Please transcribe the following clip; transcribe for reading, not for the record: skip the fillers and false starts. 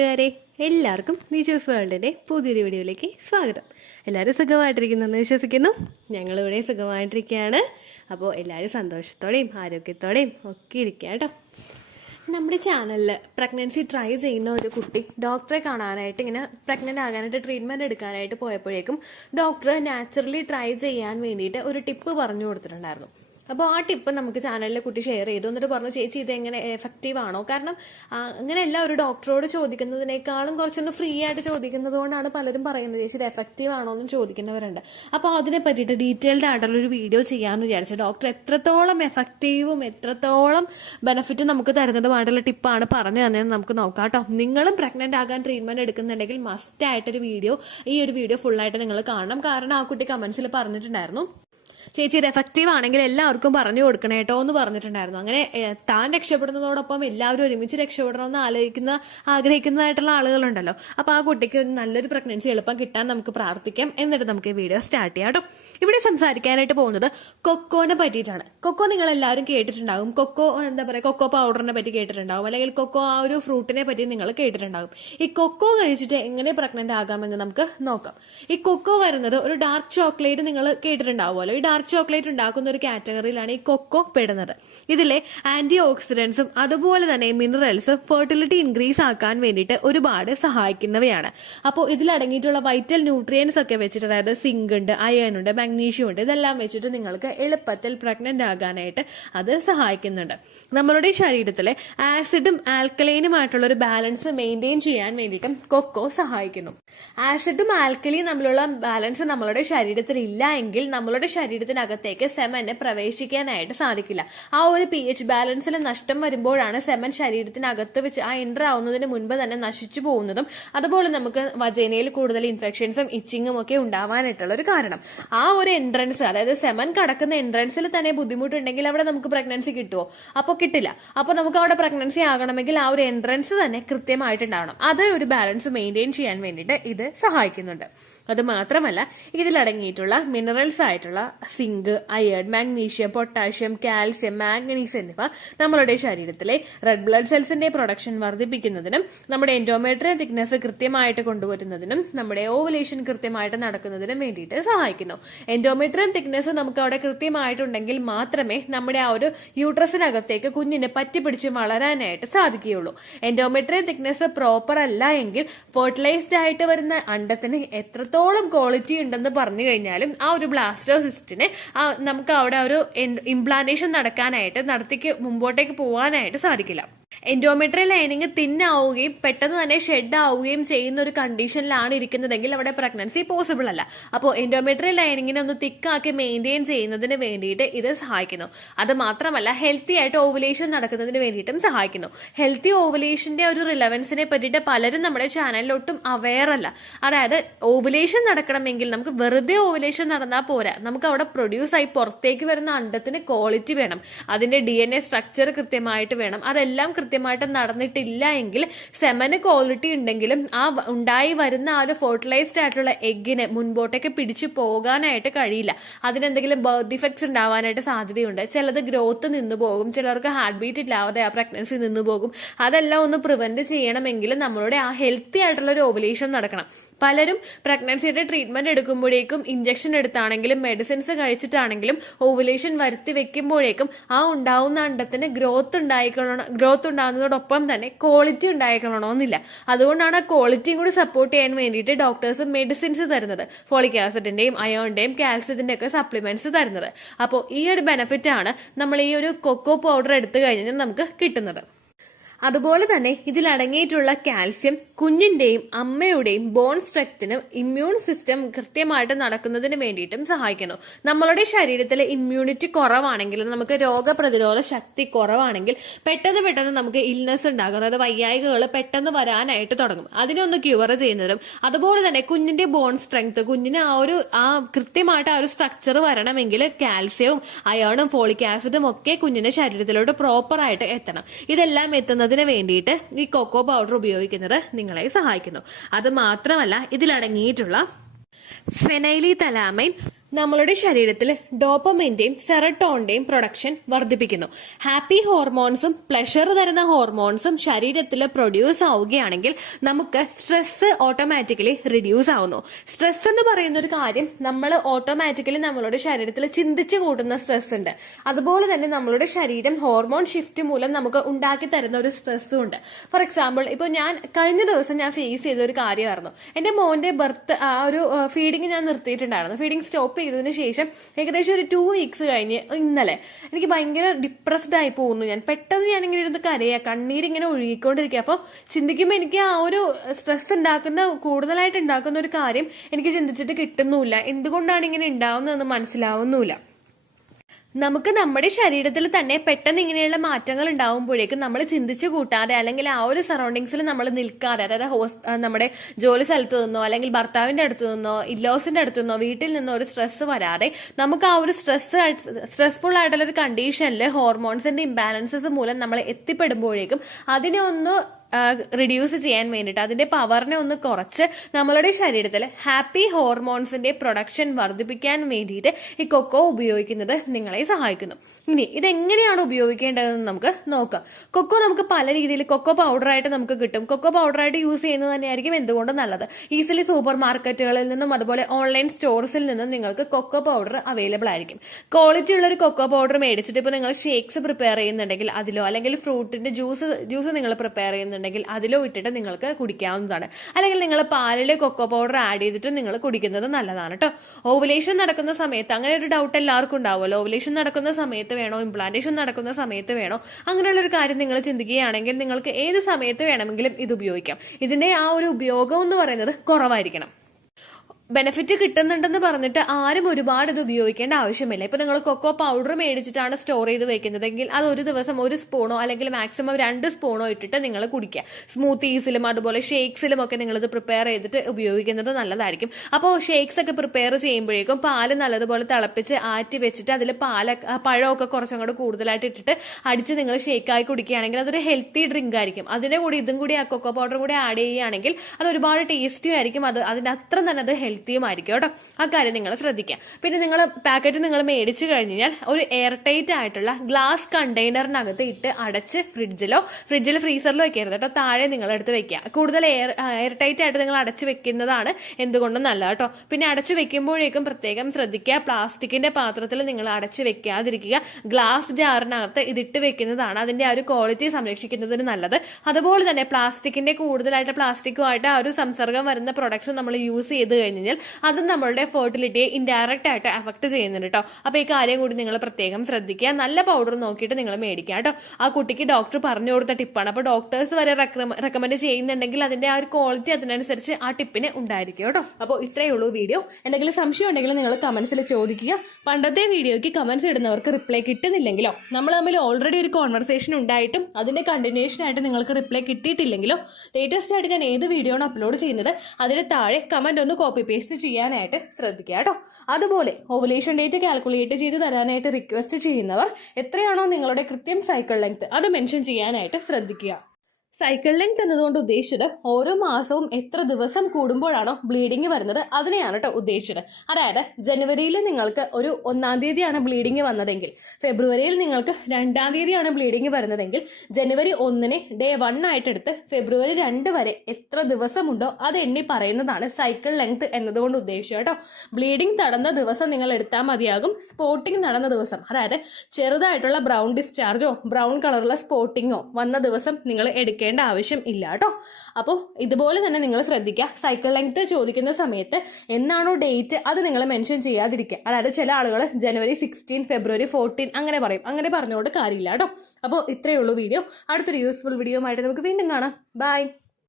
കൂട്ടുകാരെ, എല്ലാവർക്കും നീച്ചൂസ് വേൾഡിൻ്റെ പുതിയൊരു വീഡിയോയിലേക്ക് സ്വാഗതം. എല്ലാവരും സുഖമായിട്ടിരിക്കുന്നെന്ന് വിശ്വസിക്കുന്നു. ഞങ്ങളിവിടെ സുഖമായിട്ടിരിക്കുകയാണ്. അപ്പോൾ എല്ലാവരും സന്തോഷത്തോടെയും ആരോഗ്യത്തോടെയും ഒക്കെ ഇരിക്കുക കേട്ടോ. നമ്മുടെ ചാനലിൽ പ്രഗ്നൻസി ട്രൈ ചെയ്യുന്ന ഒരു കുട്ടി ഡോക്ടറെ കാണാനായിട്ട് ഇങ്ങനെ പ്രഗ്നൻ്റ് ആകാനായിട്ട് ട്രീറ്റ്മെൻറ്റ് എടുക്കാനായിട്ട് പോയപ്പോഴേക്കും ഡോക്ടർ നാച്ചുറലി ട്രൈ ചെയ്യാൻ വേണ്ടിയിട്ട് ഒരു ടിപ്പ് പറഞ്ഞു കൊടുത്തിട്ടുണ്ടായിരുന്നു. അപ്പോൾ ആ ടിപ്പ് നമുക്ക് ചാനലിലെ കുട്ടി ഷെയർ ചെയ്തു. എന്നിട്ട് പറഞ്ഞു, ചേച്ചി ഇത് എങ്ങനെ എഫക്റ്റീവ് ആണോ? കാരണം അങ്ങനെയല്ല, ഒരു ഡോക്ടറോട് ചോദിക്കുന്നതിനേക്കാളും കുറച്ചൊന്ന് ഫ്രീ ആയിട്ട് ചോദിക്കുന്നത് കൊണ്ടാണ് പലരും പറയുന്നത് ചേച്ചി ഇത് എഫക്റ്റീവ് ആണോ എന്നും ചോദിക്കുന്നവരുണ്ട്. അപ്പോൾ അതിനെ പറ്റിയിട്ട് ഡീറ്റെയിൽഡ് ആയിട്ടുള്ളൊരു വീഡിയോ ചെയ്യാമെന്ന് വിചാരിച്ചു. ഡോക്ടർ എത്രത്തോളം എഫക്റ്റീവും എത്രത്തോളം ബെനിഫിറ്റും നമുക്ക് തരുന്നതുമായിട്ടുള്ള ടിപ്പാണ് പറഞ്ഞു തന്നതെന്ന് നമുക്ക് നോക്കാം കേട്ടോ. നിങ്ങളും പ്രഗ്നന്റ് ആകാൻ ട്രീറ്റ്മെന്റ് എടുക്കുന്നുണ്ടെങ്കിൽ മസ്റ്റ് ആയിട്ടൊരു വീഡിയോ, ഈ ഒരു വീഡിയോ ഫുള്ളായിട്ട് നിങ്ങൾ കാണണം. കാരണം ആ കുട്ടി കമന്റ്സിൽ പറഞ്ഞിട്ടുണ്ടായിരുന്നു, ചേച്ചി ഇത് എഫക്റ്റീവ് ആണെങ്കിൽ എല്ലാവർക്കും പറഞ്ഞു കൊടുക്കണം കേട്ടോ എന്ന് പറഞ്ഞിട്ടുണ്ടായിരുന്നു. അങ്ങനെ താൻ രക്ഷപ്പെടുന്നതോടൊപ്പം എല്ലാവരും ഒരുമിച്ച് രക്ഷപ്പെടണമെന്ന് ആഗ്രഹിക്കുന്നതായിട്ടുള്ള ആളുകളുണ്ടല്ലോ. അപ്പോൾ ആ കുട്ടിക്ക് നല്ലൊരു പ്രഗ്നൻസി എളുപ്പം കിട്ടാൻ നമുക്ക് പ്രാർത്ഥിക്കാം. എന്നിട്ട് നമുക്ക് ഈ വീഡിയോ സ്റ്റാർട്ട് ചെയ്യാം കേട്ടോ. ഇവിടെ സംസാരിക്കാനായിട്ട് പോകുന്നത് കൊക്കോനെ പറ്റിയിട്ടാണ്. കൊക്കോ നിങ്ങൾ എല്ലാവരും കേട്ടിട്ടുണ്ടാകും. കൊക്കോ എന്താ പറയുക, കൊക്കോ പൗഡറിനെ പറ്റി കേട്ടിട്ടുണ്ടാകും, അല്ലെങ്കിൽ കൊക്കോ ആ ഒരു ഫ്രൂട്ടിനെ പറ്റി നിങ്ങൾ കേട്ടിട്ടുണ്ടാകും. ഈ കൊക്കോ കഴിച്ചിട്ട് എങ്ങനെ പ്രഗ്നന്റ് ആകാമെന്ന് നമുക്ക് നോക്കാം. ഈ കൊക്കോ വരുന്നത് ഒരു ഡാർക്ക് ചോക്ലേറ്റ് നിങ്ങൾ കേട്ടിട്ടുണ്ടാവുമല്ലോ. ഈ ഡാർക്ക് ചോക്ലേറ്റ് ഉണ്ടാക്കുന്ന ഒരു കാറ്റഗറിയിലാണ് ഈ കൊക്കോ പെടുന്നത്. ഇതിലെ ആന്റി ഓക്സിഡൻസും അതുപോലെ തന്നെ മിനറൽസും ഫെർട്ടിലിറ്റി ഇൻക്രീസ് ആക്കാൻ വേണ്ടിയിട്ട് ഒരുപാട് സഹായിക്കുന്നവയാണ്. അപ്പോൾ ഇതിലടങ്ങിയിട്ടുള്ള വൈറ്റൽ ന്യൂട്രിയൻസ് ഒക്കെ വെച്ചിട്ട്, അതായത് സിങ്ക് ഉണ്ട്, അയൺ ഉണ്ട്, മാഗ്നീഷ്യം ഉണ്ട്, ഇതെല്ലാം വെച്ചിട്ട് നിങ്ങൾക്ക് എളുപ്പത്തിൽ പ്രഗ്നന്റ് ആകാനായിട്ട് അത് സഹായിക്കുന്നുണ്ട്. നമ്മളുടെ ശരീരത്തിലെ ആസിഡും ആൽക്കലൈനുമായിട്ടുള്ള ഒരു ബാലൻസ് മെയിൻറ്റെയിൻ ചെയ്യാൻ വേണ്ടിയിട്ടും കൊക്കോ സഹായിക്കുന്നു. ആസിഡും ആൽക്കലിയും തമ്മിലുള്ള ബാലൻസ് നമ്മളുടെ ശരീരത്തിൽ ഇല്ല എങ്കിൽ നമ്മളുടെ ശരീരത്തിനകത്തേക്ക് സെമന് പ്രവേശിക്കാനായിട്ട് സാധിക്കില്ല. ആ ഒരു pH ബാലൻസിൽ നഷ്ടം വരുമ്പോഴാണ് സെമൻ ശരീരത്തിനകത്ത് വെച്ച് എൻ്റർ ആവുന്നതിന് മുൻപ് തന്നെ നശിച്ചു പോകുന്നതും അതുപോലെ നമുക്ക് വജൈനയിൽ കൂടുതൽ ഇൻഫെക്ഷൻസും ഇച്ചിങ്ങും ഒക്കെ ഉണ്ടാവാനായിട്ടുള്ള ഒരു കാരണം. ആ ഒരു എൻട്രൻസ്, അതായത് സെമൻ കടക്കുന്ന എൻട്രൻസിൽ തന്നെ ബുദ്ധിമുട്ടുണ്ടെങ്കിൽ അവിടെ നമുക്ക് പ്രഗ്നൻസി കിട്ടുമോ? അപ്പോൾ കിട്ടില്ല. അപ്പോൾ നമുക്ക് അവിടെ പ്രഗ്നൻസി ആകണമെങ്കിൽ ആ ഒരു എൻട്രൻസ് തന്നെ കൃത്യമായിട്ടുണ്ടാവണം. അത് ഒരു ബാലൻസ് മെയിൻറ്റെയിൻ ചെയ്യാൻ വേണ്ടിയിട്ട് ഇത് സഹായിക്കുന്നുണ്ട്. അത് മാത്രമല്ല, ഇതിലടങ്ങിയിട്ടുള്ള മിനറൽസ് ആയിട്ടുള്ള zinc, iron, magnesium, potassium, calcium, manganese എന്നിവ നമ്മളുടെ ശരീരത്തിലെ റെഡ് ബ്ലഡ് സെൽസിന്റെ പ്രൊഡക്ഷൻ വർദ്ധിപ്പിക്കുന്നതിനും നമ്മുടെ എൻഡോമെട്രിയൽ തിക്നെസ് കൃത്യമായിട്ട് കൊണ്ടുവരുന്നതിനും നമ്മുടെ ഓവുലേഷൻ കൃത്യമായിട്ട് നടക്കുന്നതിനും വേണ്ടിയിട്ട് സഹായിക്കുന്നു. എൻഡോമെട്രിയൽ തിക്നെസ് നമുക്ക് അവിടെ കൃത്യമായിട്ടുണ്ടെങ്കിൽ മാത്രമേ നമ്മുടെ ആ ഒരു യൂട്രസിനകത്തേക്ക് കുഞ്ഞിന് പറ്റിപ്പിടിച്ച് വളരാനായിട്ട് സാധിക്കുകയുള്ളൂ. എൻഡോമെട്രിയൽ തിക്നെസ് പ്രോപ്പർ അല്ല എങ്കിൽ ഫെർട്ടിലൈസ്ഡ് ആയിട്ട് വരുന്ന അണ്ടത്തിന് എത്രത്തോളം ക്വാളിറ്റി ഉണ്ടെന്ന് പറഞ്ഞു കഴിഞ്ഞാലും ആ ഒരു ബ്ലാസ്റ്റോസിസ്റ്റിനെ നമുക്ക് അവിടെ ഒരു ഇംപ്ലാന്റേഷൻ നടത്തിക്ക് മുമ്പോട്ടേക്ക് പോകാനായിട്ട് സാധിക്കില്ല. എൻഡോമെട്രിയൽ ലൈനിങ് തിന്നാവുകയും പെട്ടെന്ന് തന്നെ ഷെഡ് ആവുകയും ചെയ്യുന്ന ഒരു കണ്ടീഷനിലാണ് ഇരിക്കുന്നതെങ്കിൽ അവിടെ പ്രഗ്നൻസി പോസിബിൾ അല്ല. അപ്പോൾ എൻഡോമെട്രിയൽ ലൈനിങ്ങിനെ ഒന്ന് തിക്കാക്കി മെയിൻറ്റെയിൻ ചെയ്യുന്നതിന് വേണ്ടിയിട്ട് ഇത് സഹായിക്കുന്നു. അത് മാത്രമല്ല, ഹെൽത്തി ആയിട്ട് ഓവുലേഷൻ നടക്കുന്നതിന് വേണ്ടിയിട്ടും സഹായിക്കുന്നു. ഹെൽത്തി ഓവുലേഷന്റെ ഒരു റിലവൻസിനെ പറ്റിയിട്ട് പലരും നമ്മുടെ ചാനലിലൊട്ടും അവെയർ അല്ല. അതായത് ഓവുലേഷൻ നടക്കണമെങ്കിൽ നമുക്ക് വെറുതെ ഓവുലേഷൻ നടന്നാൽ പോരാ, നമുക്ക് അവിടെ പ്രൊഡ്യൂസ് ആയി പുറത്തേക്ക് വരുന്ന അണ്ടത്തിന് ക്വാളിറ്റി വേണം, അതിന്റെ DNA സ്ട്രക്ചർ കൃത്യമായിട്ട് വേണം. അതെല്ലാം കൃത്യമായിട്ട് നടന്നിട്ടില്ല എങ്കിൽ സെമന് ക്വാളിറ്റി ഉണ്ടെങ്കിലും ആ ഉണ്ടായി വരുന്ന ആ ഒരു ഫെർട്ടിലൈസ്ഡ് ആയിട്ടുള്ള എഗ്ഗിനെ മുൻപോട്ടേക്ക് പിടിച്ചു പോകാനായിട്ട് കഴിയില്ല. അതിനെന്തെങ്കിലും ബർത്ത് ഡിഫക്ട്സ് ഉണ്ടാവാനായിട്ട് സാധ്യതയുണ്ട്. ചിലത് ഗ്രോത്ത് നിന്നു പോകും, ചിലർക്ക് ഹാർട്ട് ബീറ്റ് ഇല്ലാതെ ആ പ്രഗ്നൻസി നിന്നു പോകും. അതെല്ലാം ഒന്ന് പ്രിവെന്റ് ചെയ്യണമെങ്കിൽ നമ്മളുടെ ആ ഹെൽത്തി ആയിട്ടുള്ള ഒരു ഓവുലേഷൻ നടക്കണം. പലരും പ്രഗ്നൻസിയുടെ ട്രീറ്റ്മെന്റ് എടുക്കുമ്പോഴേക്കും ഇഞ്ചക്ഷൻ എടുത്താണെങ്കിലും മെഡിസിൻസ് കഴിച്ചിട്ടാണെങ്കിലും ഓവുലേഷൻ വരുത്തി വെക്കുമ്പോഴേക്കും ആ ഉണ്ടാവുന്ന അണ്ടത്തിന് ഗ്രോത്ത് ഉണ്ടാകുന്നതോടൊപ്പം തന്നെ ക്വാളിറ്റി ഉണ്ടായിക്കൊള്ളണമെന്നില്ല. അതുകൊണ്ടാണ് ആ ക്വാളിറ്റിയും കൂടി സപ്പോർട്ട് ചെയ്യാൻ വേണ്ടിയിട്ട് ഡോക്ടേഴ്സ് മെഡിസിൻസ് തരുന്നത്, ഫോളിക് ആസിഡിന്റെയും അയോണിന്റെയും കാൽസ്യത്തിന്റെ ഒക്കെ സപ്ലിമെന്റ്സ് തരുന്നത്. അപ്പോൾ ഈ ഒരു ബെനിഫിറ്റ് ആണ് നമ്മൾ ഈ ഒരു കൊക്കോ പൗഡർ എടുത്തു കഴിഞ്ഞാൽ നമുക്ക് കിട്ടുന്നത്. അതുപോലെ തന്നെ ഇതിലടങ്ങിയിട്ടുള്ള കാൽസ്യം കുഞ്ഞിന്റെയും അമ്മയുടെയും ബോൺ സ്ട്രെങ്ത്തിനും ഇമ്മ്യൂൺ സിസ്റ്റം കൃത്യമായിട്ട് നടക്കുന്നതിന് വേണ്ടിയിട്ടും സഹായിക്കുന്നു. നമ്മളുടെ ശരീരത്തിലെ ഇമ്മ്യൂണിറ്റി കുറവാണെങ്കിൽ, നമുക്ക് രോഗപ്രതിരോധ ശക്തി കുറവാണെങ്കിൽ പെട്ടെന്ന് നമുക്ക് ഇൽനെസ് ഉണ്ടാകും, അതായത് വയ്യായികകൾ പെട്ടെന്ന് വരാനായിട്ട് തുടങ്ങും. അതിനൊന്ന് ക്യൂർ ചെയ്യുന്നതും അതുപോലെ തന്നെ കുഞ്ഞിന്റെ ബോൺ സ്ട്രെങ്ത്, കുഞ്ഞിന് കൃത്യമായിട്ട് ആ ഒരു സ്ട്രക്ചർ വരണമെങ്കിൽ കാൽസ്യവും അയോണും ഫോളിക് ആസിഡും ഒക്കെ കുഞ്ഞിന്റെ ശരീരത്തിലോട്ട് പ്രോപ്പറായിട്ട് എത്തണം. ഇതെല്ലാം എത്തുന്നത് അതിന് വേണ്ടിയിട്ട് ഈ കൊക്കോ പൗഡർ ഉപയോഗിക്കുന്നത് നിങ്ങളെ സഹായിക്കുന്നു. അത് മാത്രമല്ല, ഇതിലടങ്ങിയിട്ടുള്ള ഫെനൈലിതലാമൈൻ നമ്മളുടെ ശരീരത്തിൽ ഡോപ്പമിന്റെയും സെറട്ടോണിന്റെയും പ്രൊഡക്ഷൻ വർദ്ധിപ്പിക്കുന്നു. ഹാപ്പി ഹോർമോൺസും പ്ലഷർ തരുന്ന ഹോർമോൺസും ശരീരത്തിൽ പ്രൊഡ്യൂസ് ആവുകയാണെങ്കിൽ നമുക്ക് സ്ട്രെസ് ഓട്ടോമാറ്റിക്കലി റിഡ്യൂസ് ആവുന്നു. സ്ട്രെസ് എന്ന് പറയുന്ന ഒരു കാര്യം നമ്മൾ ഓട്ടോമാറ്റിക്കലി നമ്മളുടെ ശരീരത്തിൽ ചിന്തിച്ചു കൂട്ടുന്ന സ്ട്രെസ് ഉണ്ട്. അതുപോലെ തന്നെ നമ്മളുടെ ശരീരം ഹോർമോൺ ഷിഫ്റ്റ് മൂലം നമുക്ക് ഉണ്ടാക്കി തരുന്ന ഒരു സ്ട്രെസ്സും ഉണ്ട്. ഫോർ എക്സാമ്പിൾ, ഇപ്പൊ ഞാൻ കഴിഞ്ഞ ദിവസം ഞാൻ ഫേസ് ചെയ്ത ഒരു കാര്യമായിരുന്നു. എന്റെ മോന്റെ ബർത്ത് ആ ഒരു ഫീഡിങ് ഞാൻ നിർത്തിയിട്ടുണ്ടായിരുന്നു. ഫീഡിങ് സ്റ്റോപ്പ് ചെയ്തതിന് ശേഷം ഏകദേശം ഒരു 2 വീക്സ് കഴിഞ്ഞ് ഇന്നലെ എനിക്ക് ഭയങ്കര ഡിപ്രസ്ഡ് ആയി പോകുന്നു. ഞാൻ പെട്ടെന്ന് ഞാനിങ്ങനെ ഇരുന്ന് കരയാ, കണ്ണീരിങ്ങനെ ഒഴുകിക്കൊണ്ടിരിക്കുക. അപ്പോൾ ചിന്തിക്കുമ്പോൾ എനിക്ക് ആ ഒരു സ്ട്രെസ് കൂടുതലായിട്ട് ഉണ്ടാക്കുന്ന ഒരു കാര്യം എനിക്ക് ചിന്തിച്ചിട്ട് കിട്ടുന്നുമില്ല. എന്തുകൊണ്ടാണ് ഇങ്ങനെ ഉണ്ടാവുന്നതെന്ന് മനസ്സിലാവുന്നുമില്ല. നമുക്ക് നമ്മുടെ ശരീരത്തിൽ തന്നെ പെട്ടെന്ന് ഇങ്ങനെയുള്ള മാറ്റങ്ങൾ ഉണ്ടാവുമ്പോഴേക്കും നമ്മൾ ചിന്തിച്ചു കൂട്ടാതെ അല്ലെങ്കിൽ ആ ഒരു സറൗണ്ടിങ്സിൽ നമ്മൾ നിൽക്കാതെ, അതായത് നമ്മുടെ ജോലി സ്ഥലത്ത് നിന്നോ അല്ലെങ്കിൽ ഭർത്താവിന്റെ അടുത്ത് നിന്നോ ഇല്ലോസിന്റെ അടുത്ത് നിന്നോ വീട്ടിൽ നിന്നോ ഒരു സ്ട്രെസ് വരാതെ നമുക്ക് ആ ഒരു സ്ട്രെസ്ഫുൾ ആയിട്ടുള്ള ഒരു കണ്ടീഷനിൽ ഹോർമോൺസിന്റെ ഇംബാലൻസസ് മൂലം നമ്മൾ എത്തിപ്പെടുമ്പോഴേക്കും അതിനെ ഒന്ന് റിഡ്യൂസ് ചെയ്യാൻ വേണ്ടിയിട്ട്, അതിന്റെ പവറിനെ ഒന്ന് കുറച്ച് നമ്മളുടെ ശരീരത്തിൽ ഹാപ്പി ഹോർമോൺസിന്റെ പ്രൊഡക്ഷൻ വർദ്ധിപ്പിക്കാൻ വേണ്ടിയിട്ട് ഈ കൊക്കോ ഉപയോഗിക്കുന്നത് നിങ്ങളെ സഹായിക്കുന്നു. ഇനി ഇതെങ്ങനെയാണ് ഉപയോഗിക്കേണ്ടതെന്ന് നമുക്ക് നോക്കാം. കൊക്കോ നമുക്ക് പല രീതിയിൽ കൊക്കോ പൗഡറായിട്ട് നമുക്ക് കിട്ടും. കൊക്കോ പൗഡറായിട്ട് യൂസ് ചെയ്യുന്നത് തന്നെയായിരിക്കും എന്തുകൊണ്ടും നല്ലത്. ഈസിലി സൂപ്പർ മാർക്കറ്റുകളിൽ നിന്നും അതുപോലെ ഓൺലൈൻ സ്റ്റോർസിൽ നിന്നും നിങ്ങൾക്ക് കൊക്കോ പൗഡർ അവൈലബിൾ ആയിരിക്കും. ക്വാളിറ്റി ഉള്ള ഒരു കൊക്കോ പൗഡർ മേടിച്ചിട്ട് ഇപ്പോൾ നിങ്ങൾ ഷേക്സ് പ്രിപ്പയർ ചെയ്യുന്നുണ്ടെങ്കിൽ അതിലോ അല്ലെങ്കിൽ ഫ്രൂട്ടിന്റെ ജ്യൂസ് നിങ്ങൾ പ്രിപ്പയർ ചെയ്യുന്നുണ്ടെങ്കിൽ അതിലോ ഇട്ടിട്ട് നിങ്ങൾക്ക് കുടിക്കാവുന്നതാണ്. അല്ലെങ്കിൽ നിങ്ങൾ പാലിലെ കൊക്കോ പൗഡർ ആഡ് ചെയ്തിട്ട് നിങ്ങൾ കുടിക്കുന്നത് നല്ലതാണ് കേട്ടോ. ഓവുലേഷൻ നടക്കുന്ന സമയത്ത്, അങ്ങനെ ഒരു ഡൗട്ട് എല്ലാവർക്കും ഉണ്ടാവുമല്ലോ, ഓവുലേഷൻ നടക്കുന്ന സമയത്ത് വേണോ ഇംപ്ലാന്റേഷൻ നടക്കുന്ന സമയത്ത് വേണോ, അങ്ങനെയുള്ള ഒരു കാര്യം നിങ്ങൾ ചിന്തിക്കുകയാണെങ്കിൽ നിങ്ങൾക്ക് ഏത് സമയത്ത് വേണമെങ്കിലും ഇത് ഉപയോഗിക്കാം. ഇതിന്റെ ആ ഒരു ഉപയോഗം എന്ന് പറയുന്നത് കുറവായിരിക്കണം. ബെനിഫിറ്റ് കിട്ടുന്നുണ്ടെന്ന് പറഞ്ഞിട്ട് ആരും ഒരുപാട് ഇത് ഉപയോഗിക്കേണ്ട ആവശ്യമില്ല. ഇപ്പൊ നിങ്ങൾ കൊക്കോ പൗഡർ മേടിച്ചിട്ടാണ് സ്റ്റോർ ചെയ്ത് വെക്കുന്നതെങ്കിൽ അത് ഒരു ദിവസം 1 സ്പൂണോ അല്ലെങ്കിൽ മാക്സിമം 2 സ്പൂണോ ഇട്ടിട്ട് നിങ്ങൾ കുടിക്കുക. സ്മൂത്തീസിലും അതുപോലെ ഷേക്സിലും ഒക്കെ നിങ്ങൾ ഇത് പ്രിപ്പയർ ചെയ്തിട്ട് ഉപയോഗിക്കുന്നത് നല്ലതായിരിക്കും. അപ്പോൾ ഷേക്സ് ഒക്കെ പ്രിപ്പയർ ചെയ്യുമ്പോഴേക്കും പാല് നല്ലതുപോലെ തിളപ്പിച്ച് ആറ്റി വെച്ചിട്ട് അതിൽ പഴമൊക്കെ കുറച്ചും കൂടെ കൂടുതലായിട്ട് ഇട്ടിട്ട് അടിച്ച് നിങ്ങൾ ഷേക്കായി കുടിക്കുകയാണെങ്കിൽ അതൊരു ഹെൽത്തി ഡ്രിങ്ക് ആയിരിക്കും. അതിന്റെ കൂടി ഇതും കൂടി ആ കൊക്കോ പൗഡറും കൂടി ആഡ് ചെയ്യുകയാണെങ്കിൽ അത് ഒരുപാട് ടേസ്റ്റിയും ആയിരിക്കും. അതിന്റെ അത്ര തന്നെ അത് ഹെൽത്തിയും ആയിരിക്കും കേട്ടോ. ആ കാര്യം നിങ്ങൾ ശ്രദ്ധിക്കുക. പിന്നെ നിങ്ങൾ പാക്കറ്റ് നിങ്ങൾ മേടിച്ചു കഴിഞ്ഞാൽ ഒരു എയർ ടൈറ്റ് ആയിട്ടുള്ള ഗ്ലാസ് കണ്ടെയ്നറിനകത്ത് ഇട്ട് അടച്ച് ഫ്രിഡ്ജിൽ ഫ്രീസറിലോ വെക്കരുത് കേട്ടോ. താഴെ നിങ്ങൾ എടുത്ത് വെക്കുക. കൂടുതൽ എയർ ടൈറ്റ് ആയിട്ട് നിങ്ങൾ അടച്ചു വെക്കുന്നതാണ് എന്തുകൊണ്ടും നല്ല കേട്ടോ. പിന്നെ അടച്ചു വെക്കുമ്പോഴേക്കും പ്രത്യേകം ശ്രദ്ധിക്കുക, പ്ലാസ്റ്റിക്കിന്റെ പാത്രത്തിൽ നിങ്ങൾ അടച്ചു വെക്കാതിരിക്കുക. ഗ്ലാസ് ജാറിനകത്ത് ഇതിട്ട് വെക്കുന്നതാണ് അതിന്റെ ആ ഒരു ക്വാളിറ്റി സംരക്ഷിക്കുന്നതിന് നല്ലത്. അതുപോലെ തന്നെ കൂടുതലായിട്ട് പ്ലാസ്റ്റിക്കുമായിട്ട് ആ ഒരു സംസർഗം വരുന്ന പ്രൊഡക്ട്സ് നമ്മൾ യൂസ് ചെയ്ത് കഴിഞ്ഞാൽ അതും നമ്മളുടെ ഫെർട്ടിലിറ്റിയെ ഇൻഡയറക്റ്റ് ആയിട്ട് അഫക്ട് ചെയ്യുന്നുണ്ട് കേട്ടോ. അപ്പൊ ഈ കാര്യം കൂടി നിങ്ങൾ പ്രത്യേകം ശ്രദ്ധിക്കുക. നല്ല പൗഡർ നോക്കിയിട്ട് നിങ്ങൾ മേടിക്കുക കേട്ടോ. ആ കുട്ടിക്ക് ഡോക്ടർ പറഞ്ഞു കൊടുത്ത ടിപ്പാണ്. അപ്പൊ ഡോക്ടേഴ്സ് വരെ റെക്കമെൻഡ് ചെയ്യുന്നുണ്ടെങ്കിൽ അതിന്റെ ആ ഒരു ക്വാളിറ്റി അതിനനുസരിച്ച് ആ ടിപ്പിന് ഉണ്ടായിരിക്കും കേട്ടോ. അപ്പോൾ ഇത്രയേ ഉള്ളൂ വീഡിയോ. എന്തെങ്കിലും സംശയം ഉണ്ടെങ്കിൽ നിങ്ങൾ കമന്റ്സിൽ ചോദിക്കുക. പണ്ടത്തെ വീഡിയോയ്ക്ക് കമന്റ്സ് ഇടുന്നവർക്ക് റിപ്ലൈ കിട്ടുന്നില്ലെങ്കിലോ, നമ്മൾ തമ്മിൽ ഓൾറെഡി ഒരു കോൺവെർസേഷൻ ഉണ്ടായിട്ടും അതിന്റെ കണ്ടിന്യൂഷൻ ആയിട്ട് നിങ്ങൾക്ക് റിപ്ലൈ കിട്ടിയിട്ടില്ലെങ്കിലോ, ലേറ്റസ്റ്റ് ആയിട്ട് ഞാൻ ഏത് വീഡിയോ ആണ് അപ്ലോഡ് ചെയ്യുന്നത് അതിന് താഴെ കമന്റ് ഒന്ന് കോപ്പി പേസ്റ്റ് ചെയ്യാനായിട്ട് ശ്രദ്ധിക്കുക കേട്ടോ. അതുപോലെ ഓവുലേഷൻ ഡേറ്റ് കാൽക്കുലേറ്റ് ചെയ്ത് തരാനായിട്ട് റിക്വസ്റ്റ് ചെയ്യുന്നവർ എത്രയാണോ നിങ്ങളുടെ കൃത്യം സൈക്കിൾ ലെങ്ത് അത് മെൻഷൻ ചെയ്യാനായിട്ട് ശ്രദ്ധിക്കുക. സൈക്കിൾ ലെങ്ത് എന്നതുകൊണ്ട് ഉദ്ദേശിച്ചത് ഓരോ മാസവും എത്ര ദിവസം കൂടുമ്പോഴാണോ ബ്ലീഡിങ് വരുന്നത് അതിനെയാണ് കേട്ടോ ഉദ്ദേശിച്ചത്. അതായത് ജനുവരിയിൽ നിങ്ങൾക്ക് ഒരു 1-ാം തീയതിയാണ് ബ്ലീഡിങ് വന്നതെങ്കിൽ, ഫെബ്രുവരിയിൽ നിങ്ങൾക്ക് 2-ാം തീയതിയാണ് ബ്ലീഡിങ് വരുന്നതെങ്കിൽ, ജനുവരി 1-നെ ഡേ 1 ആയിട്ടെടുത്ത് ഫെബ്രുവരി 2 വരെ എത്ര ദിവസമുണ്ടോ അത് എണ്ണി പറയുന്നതാണ് സൈക്കിൾ ലെങ്ത് എന്നതുകൊണ്ട് ഉദ്ദേശിച്ചത് കേട്ടോ. ബ്ലീഡിങ് നടന്ന ദിവസം നിങ്ങൾ എടുത്താൽ മതിയാകും. സ്പോട്ടിങ് നടന്ന ദിവസം, അതായത് ചെറുതായിട്ടുള്ള ബ്രൗൺ ഡിസ്ചാർജോ ബ്രൗൺ കളറുള്ള സ്പോട്ടിങ്ങോ വന്ന ദിവസം നിങ്ങൾ എടുക്കേണ്ട ആവശ്യം ഇല്ല കേട്ടോ. അപ്പോൾ ഇതുപോലെ തന്നെ നിങ്ങൾ ശ്രദ്ധിക്കുക. സൈക്കിൾ ലെങ്ത് ചോദിക്കുന്ന സമയത്ത് എന്നാണോ ഡേറ്റ് അത് നിങ്ങൾ മെൻഷൻ ചെയ്യാതിരിക്കുക. അതായത് ചില ആളുകൾ ജനുവരി 16 ഫെബ്രുവരി 14 അങ്ങനെ പറയും. അങ്ങനെ പറഞ്ഞുകൊണ്ട് കാര്യമില്ല കേട്ടോ. അപ്പോൾ ഇത്രയേ ഉള്ളൂ വീഡിയോ. അടുത്തൊരു യൂസ്ഫുൾ വീഡിയോ ആയിട്ട് നമുക്ക് വീണ്ടും കാണാം. ബൈ.